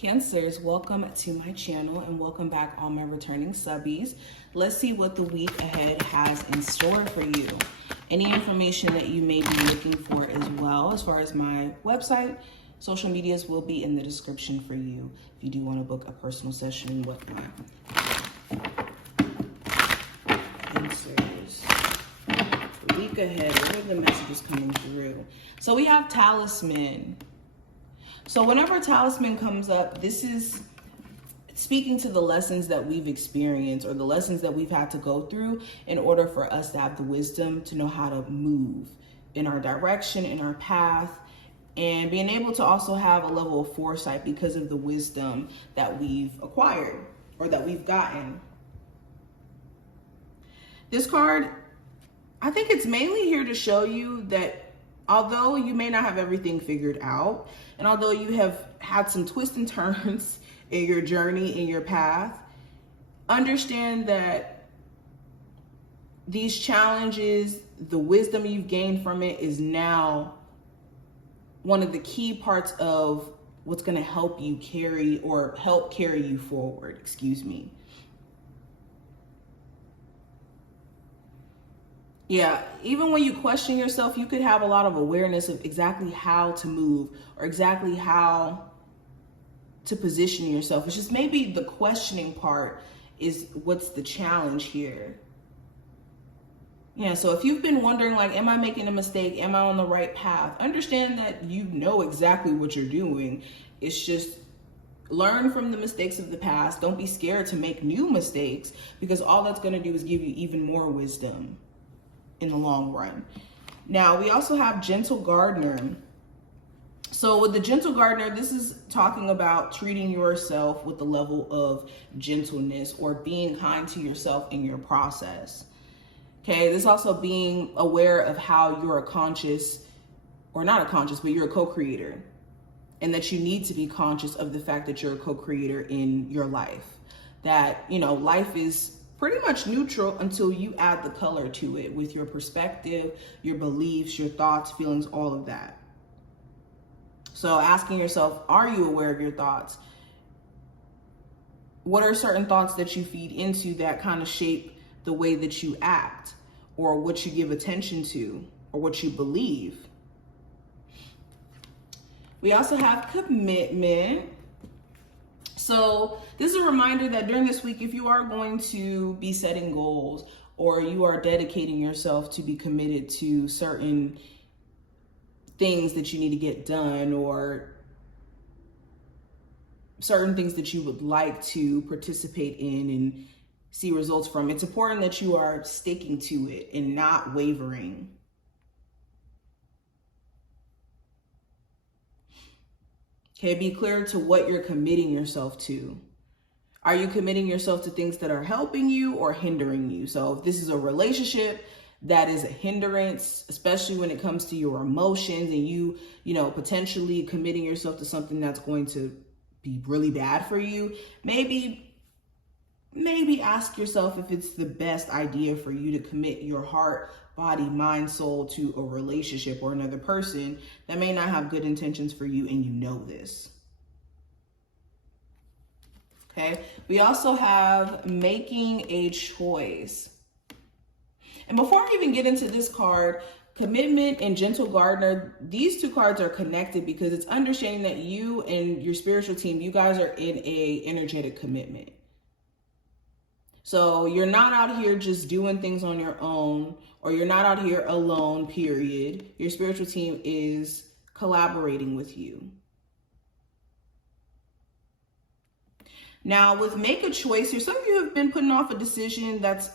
Cancers, welcome to my channel and welcome back all my returning subbies. Let's see what the week ahead has in store for you. Any information that you may be looking for as well, as far as my website, social medias will be in the description for you if you do want to book a personal session and whatnot. Cancers, the week ahead, what are the messages coming through? So we have Talisman. So whenever a talisman comes up, this is speaking to the lessons that we've experienced or the lessons that we've had to go through in order for us to have the wisdom to know how to move in our direction, in our path, and being able to also have a level of foresight because of the wisdom that we've acquired or that we've gotten. This card, I think it's mainly here to show you that although you may not have everything figured out, and although you have had some twists and turns in your journey, in your path, understand that these challenges, the wisdom you've gained from it is now one of the key parts of what's going to help you carry you forward, excuse me. Yeah, even when you question yourself, you could have a lot of awareness of exactly how to move or exactly how to position yourself. It's just maybe the questioning part is what's the challenge here. Yeah, so if you've been wondering, like, am I making a mistake? Am I on the right path? Understand that you know exactly what you're doing. It's just learn from the mistakes of the past. Don't be scared to make new mistakes because all that's going to do is give you even more wisdom in the long run. Now, we also have Gentle Gardener. So with the Gentle Gardener, this is talking about treating yourself with a level of gentleness or being kind to yourself in your process. Okay, this also being aware of how you're a conscious, or not a conscious, but you're a co-creator. And that you need to be conscious of the fact that you're a co-creator in your life. That, you know, life is pretty much neutral until you add the color to it with your perspective, your beliefs, your thoughts, feelings, all of that. So asking yourself, are you aware of your thoughts? What are certain thoughts that you feed into that kind of shape the way that you act or what you give attention to or what you believe? We also have commitment. So this is a reminder that during this week, if you are going to be setting goals or you are dedicating yourself to be committed to certain things that you need to get done or certain things that you would like to participate in and see results from, it's important that you are sticking to it and not wavering. Okay, be clear to what you're committing yourself to. Are you committing yourself to things that are helping you or hindering you? So if this is a relationship that is a hindrance, especially when it comes to your emotions and you know, potentially committing yourself to something that's going to be really bad for you, maybe ask yourself if it's the best idea for you to commit your heart, body, mind, soul to a relationship or another person that may not have good intentions for you, and you know this. Okay, we also have making a choice. And before I even get into this card, commitment and Gentle Gardener, these two cards are connected because it's understanding that you and your spiritual team, you guys are in a energetic commitment. So you're not out here just doing things on your own, or you're not out here alone, period. Your spiritual team is collaborating with you. Now, with make a choice here, some of you have been putting off a decision that's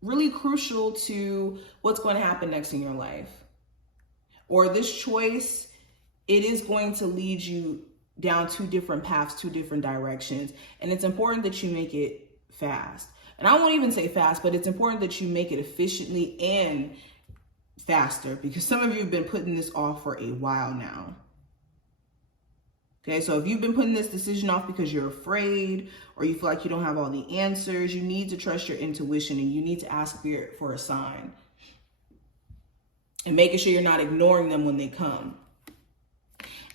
really crucial to what's going to happen next in your life. Or this choice, it is going to lead you down two different paths, two different directions. And it's important that you make it fast. And I won't even say fast, but it's important that you make it efficiently and faster because some of you have been putting this off for a while now. Okay, so if you've been putting this decision off because you're afraid or you feel like you don't have all the answers, you need to trust your intuition and you need to ask Spirit for a sign. And making sure you're not ignoring them when they come.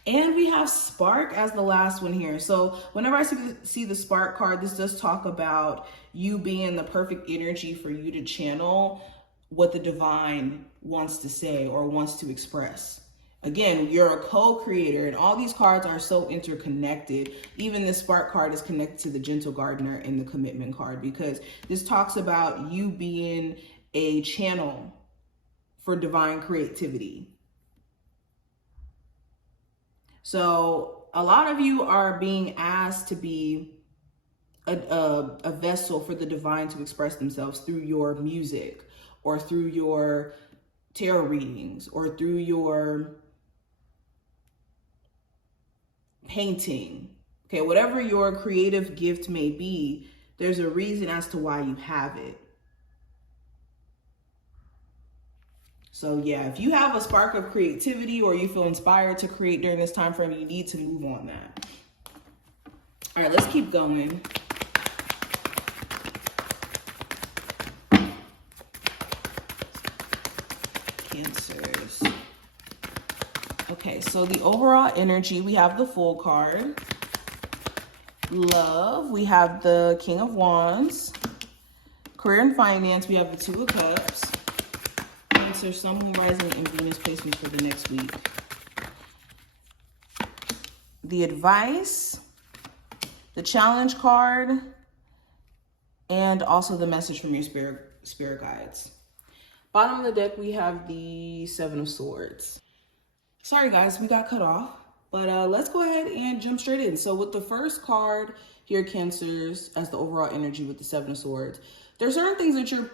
And we have spark as the last one here. So whenever I see the spark card, this does talk about you being the perfect energy for you to channel what the divine wants to say or wants to express. Again, you're a co-creator, and all these cards are so interconnected. Even the spark card is connected to the gentle gardener and the commitment card, because this talks about you being a channel for divine creativity. So a lot of you are being asked to be a vessel for the divine to express themselves through your music, or through your tarot readings, or through your painting. Okay, whatever your creative gift may be, there's a reason as to why you have it. So yeah, if you have a spark of creativity or you feel inspired to create during this time frame, you need to move on that. All right, let's keep going. Cancers. Okay, so the overall energy, we have the Fool card. Love, we have the King of Wands. Career and finance, we have the Two of Cups. Cancer, Sun, Moon, Rising, and Venus placements for the next week. The advice, the challenge card, and also the message from your spirit guides. Bottom of the deck, we have the Seven of Swords. Sorry guys, we got cut off, but let's go ahead and jump straight in. So with the first card here, Cancers, as the overall energy with the Seven of Swords, there are certain things that you're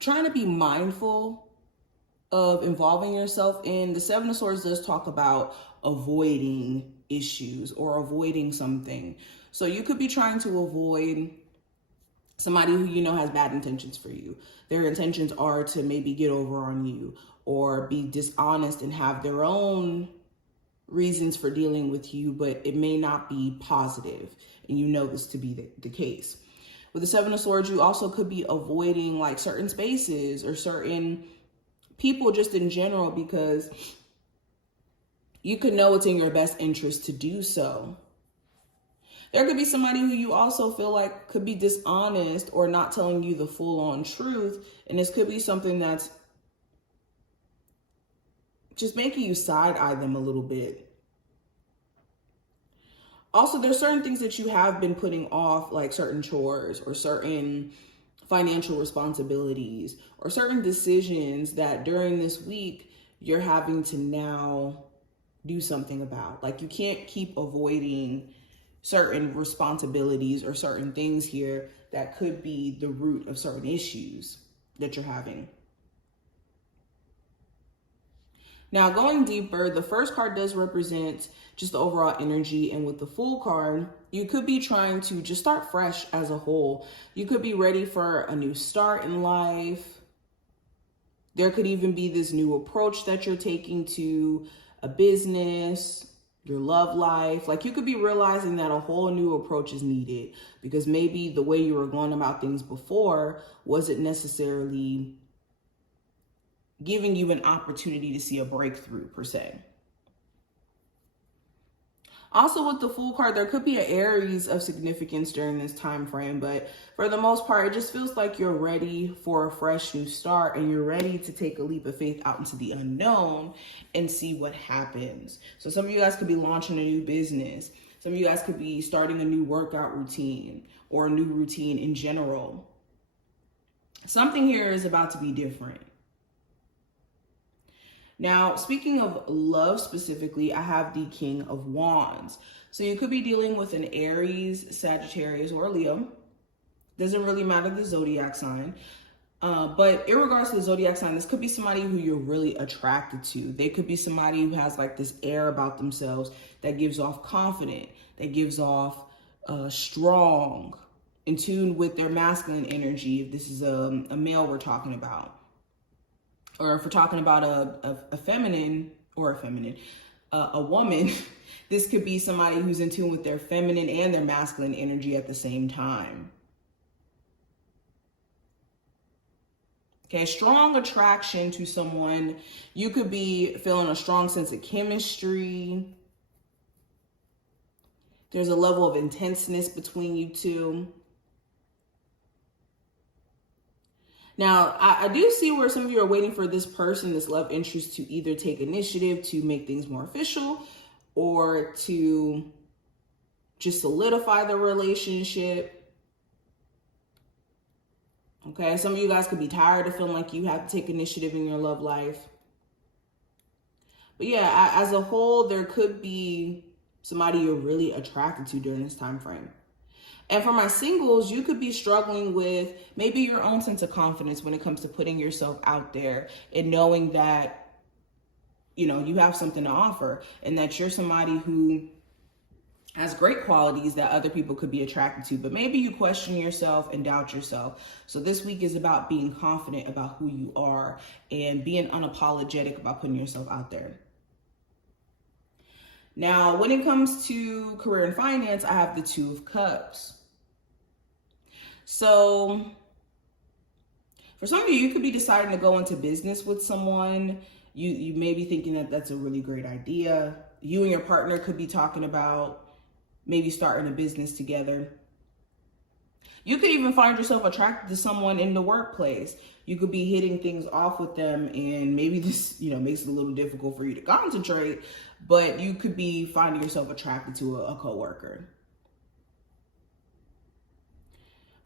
trying to be mindful of involving yourself in. The Seven of Swords does talk about avoiding issues or avoiding something. So you could be trying to avoid somebody who you know has bad intentions for you. Their intentions are to maybe get over on you or be dishonest and have their own reasons for dealing with you, but it may not be positive, and you know this to be the case. With the Seven of Swords, you also could be avoiding like certain spaces or certain people just in general, because you could know it's in your best interest to do so. There could be somebody who you also feel like could be dishonest or not telling you the full-on truth, and this could be something that's just making you side-eye them a little bit. Also, there's certain things that you have been putting off, like certain chores or certain financial responsibilities or certain decisions that during this week you're having to now do something about. Like, you can't keep avoiding certain responsibilities or certain things here that could be the root of certain issues that you're having. Now, going deeper, the first card does represent just the overall energy. And with the Fool card, you could be trying to just start fresh as a whole. You could be ready for a new start in life. There could even be this new approach that you're taking to a business, your love life. Like, you could be realizing that a whole new approach is needed, because maybe the way you were going about things before wasn't necessarily giving you an opportunity to see a breakthrough per se. Also, with the Fool card, there could be an Aries of significance during this time frame, but for the most part, it just feels like you're ready for a fresh new start, and you're ready to take a leap of faith out into the unknown and see what happens. So some of you guys could be launching a new business. Some of you guys could be starting a new workout routine or a new routine in general. Something here is about to be different. Now, speaking of love specifically, I have the King of Wands. So you could be dealing with an Aries, Sagittarius, or Leo. Doesn't really matter the zodiac sign. But in regards to the zodiac sign, this could be somebody who you're really attracted to. They could be somebody who has like this air about themselves that gives off confident, that gives off strong, in tune with their masculine energy, if this is a male we're talking about. Or if we're talking about a feminine or a woman, this could be somebody who's in tune with their feminine and their masculine energy at the same time. Okay, strong attraction to someone. You could be feeling a strong sense of chemistry. There's a level of intenseness between you two. Now, I do see where some of you are waiting for this person, this love interest, to either take initiative to make things more official or to just solidify the relationship. Okay, some of you guys could be tired of feeling like you have to take initiative in your love life. But yeah, as a whole, there could be somebody you're really attracted to during this time frame. And for my singles, you could be struggling with maybe your own sense of confidence when it comes to putting yourself out there and knowing that, you know, you have something to offer and that you're somebody who has great qualities that other people could be attracted to. But maybe you question yourself and doubt yourself. So this week is about being confident about who you are and being unapologetic about putting yourself out there. Now, when it comes to career and finance, I have the Two of Cups. So for some of you, you could be deciding to go into business with someone. You may be thinking that that's a really great idea. You and your partner could be talking about maybe starting a business together. You could even find yourself attracted to someone in the workplace. You could be hitting things off with them, and maybe this, you know, makes it a little difficult for you to concentrate, but you could be finding yourself attracted to a coworker.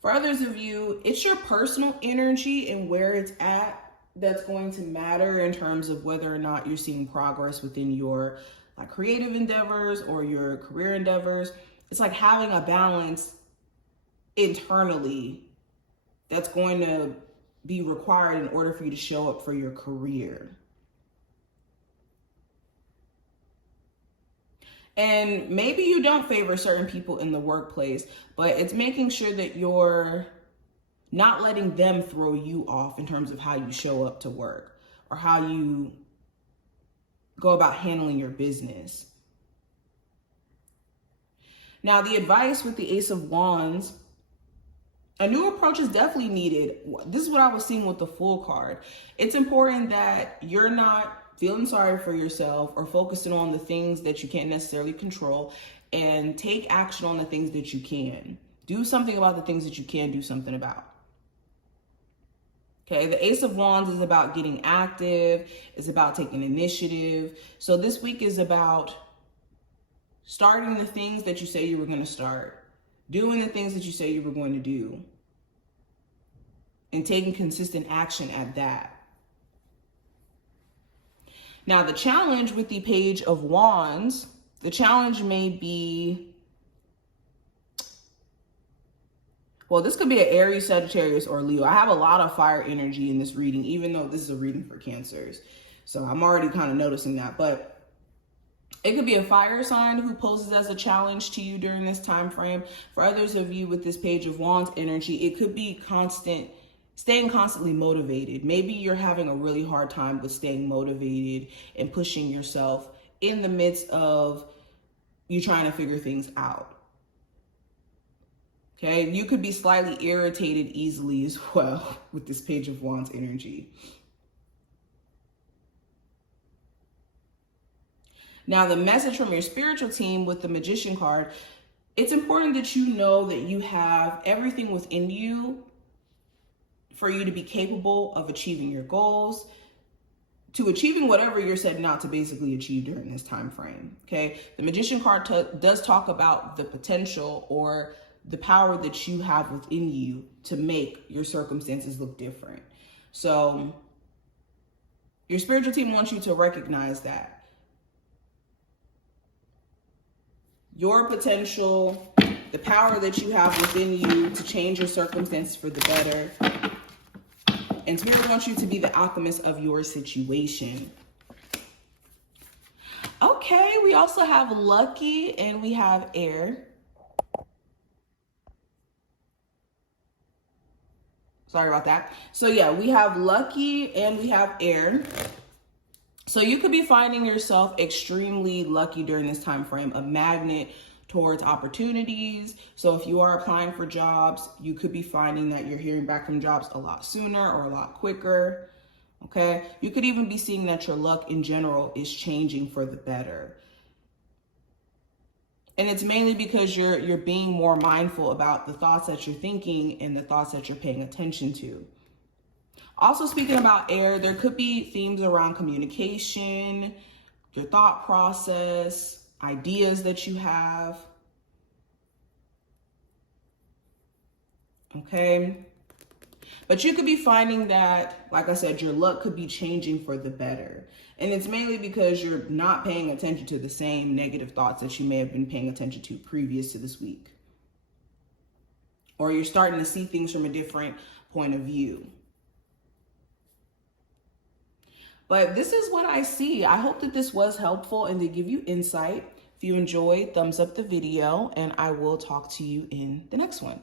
For others of you, it's your personal energy and where it's at that's going to matter in terms of whether or not you're seeing progress within your creative endeavors or your career endeavors. It's like having a balance internally that's going to be required in order for you to show up for your career. And maybe you don't favor certain people in the workplace, but it's making sure that you're not letting them throw you off in terms of how you show up to work or how you go about handling your business. Now, the advice with the Ace of Wands, a new approach is definitely needed. This is what I was seeing with the Fool card. It's important that you're not feeling sorry for yourself or focusing on the things that you can't necessarily control, and take action on the things that you can. Do something about the things that you can do something about. Okay, the Ace of Wands is about getting active. It's about taking initiative. So this week is about starting the things that you say you were going to start, doing the things that you say you were going to do, and taking consistent action at that. Now, the challenge with the Page of Wands, the challenge may be, well, this could be an Aries, Sagittarius, or Leo. I have a lot of fire energy in this reading, even though this is a reading for Cancers. So I'm already kind of noticing that. But it could be a fire sign who poses as a challenge to you during this time frame. For others of you with this Page of Wands energy, it could be staying constantly motivated. Maybe you're having a really hard time with staying motivated and pushing yourself in the midst of you trying to figure things out. Okay, you could be slightly irritated easily as well with this Page of Wands energy. Now, the message from your spiritual team with the Magician card, it's important that you know that you have everything within you for you to be capable of achieving your goals, to achieving whatever you're setting out to basically achieve during this time frame. Okay, the Magician card does talk about the potential or the power that you have within you to make your circumstances look different. So your spiritual team wants you to recognize that your potential, the power that you have within you to change your circumstances for the better. And Spirit wants you to be the alchemist of your situation. Okay, we also have Lucky and we have Air. Sorry about that. So yeah, we have Lucky and we have Air. So you could be finding yourself extremely lucky during this time frame, a magnet towards opportunities. So if you are applying for jobs, you could be finding that you're hearing back from jobs a lot sooner or a lot quicker. Okay, you could even be seeing that your luck in general is changing for the better. And it's mainly because you're being more mindful about the thoughts that you're thinking and the thoughts that you're paying attention to. Also, speaking about air, there could be themes around communication, your thought process, ideas that you have. Okay. But you could be finding that, like I said, your luck could be changing for the better. And it's mainly because you're not paying attention to the same negative thoughts that you may have been paying attention to previous to this week. Or you're starting to see things from a different point of view. But this is what I see. I hope that this was helpful and to give you insight. If you enjoyed, thumbs up the video, and I will talk to you in the next one.